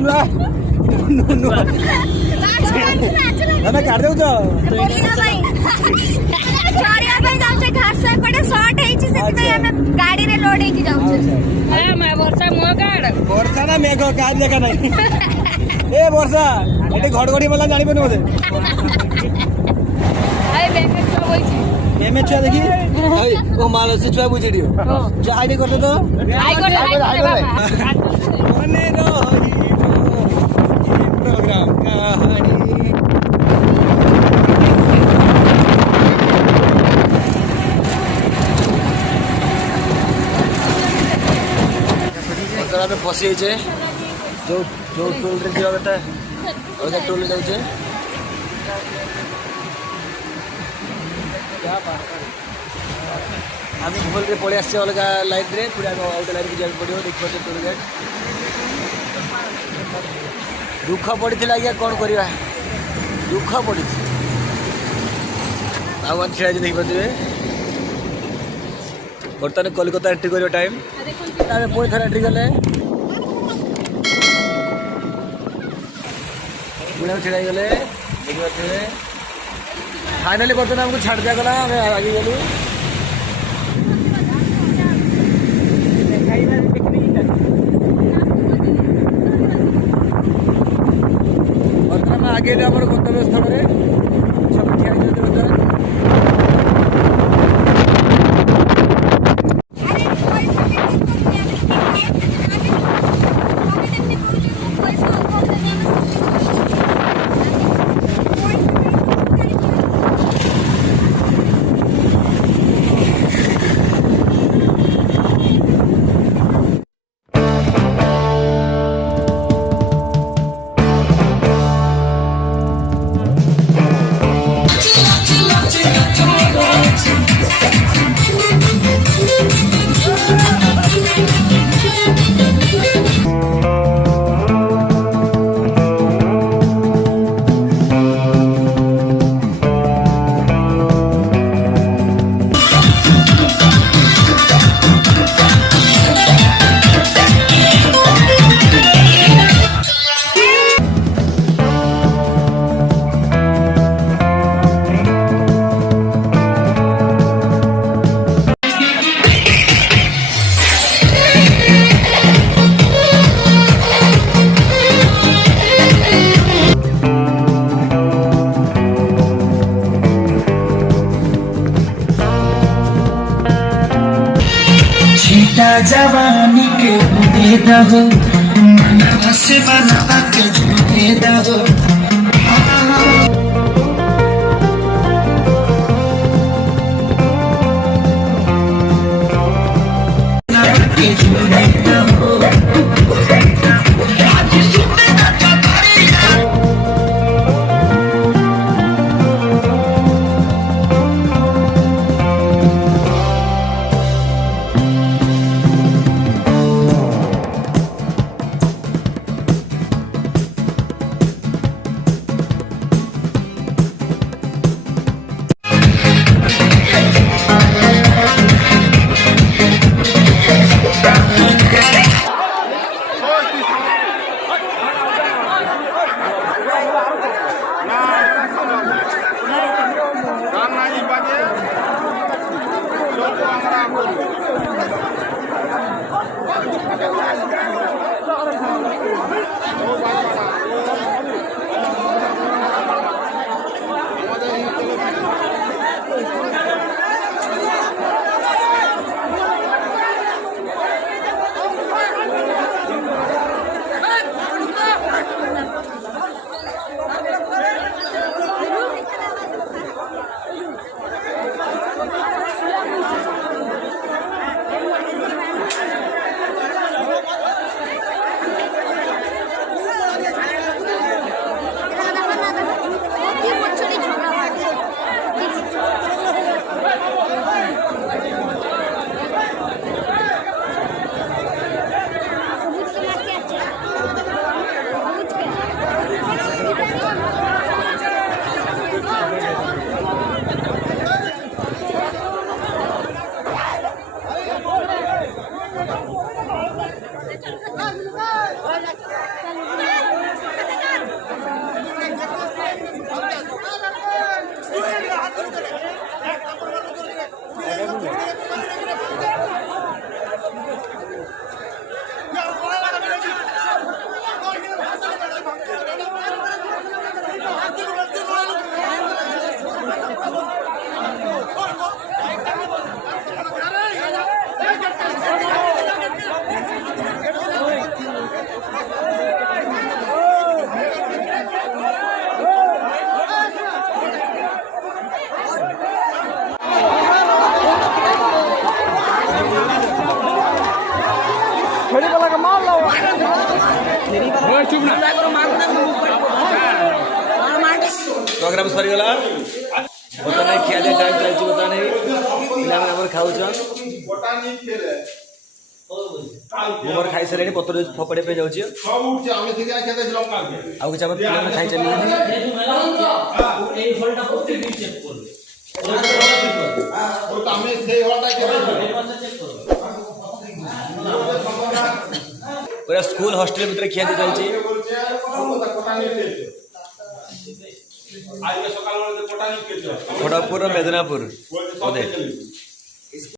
नुआ नुआ नुआ ना काट देउ तो बोलिना भाई चोरिया भाई जाउछे घास पड़े शॉर्ट है छी सेति हम गाड़ी रे लोड हेकी जाउछे ए मैं वर्षा मो काड वर्षा ना मेघ काट देखा नहीं ए वर्षा एटे घड़घड़ी मला जानि पने मोदे आइ बेके छुआ होइछि मेमे छुआ देखि ए ओ मानसी छुआ बुझि दियो जो आईडी करते तो आइ गो मने रही प्रोग्राम कहानी में फसी जो जो टोल रे जा बेटा अलग टोल रे जाउछे आम भूल रे पड़े आसे अलग लाइन रे पूरा आउट लाइन को जाक पड़ियो देखो टोल गेट दुख पड़िथिला आज्ञा कोन करिवा दुख पड़ी आवन छेड़ा देख पाथिबे बर्तमान कोलकाता एंट्री करियो टाइम आमे पुणी थर एंट्री गले पुणे छेड़ा गले देखिए फाइनाली बर्तमान हमको छाड़ दिया गला आगे गलु बर्तमान आगे गंतव्य स्थल में सब ठिया बर्तमान जवानी के दे दहो मनवा से बना के दे दहो प्रोग्राम सरीगला बता खिया टाइम चलती बता नहीं पिला खाऊन मोर खाई सारे पत्र फपड़े पे जाऊँ आउ कि पिला खाई चल पूरा स्कूल हॉस्टेल भितर खिया चलती खड़गपुर मेदनापुर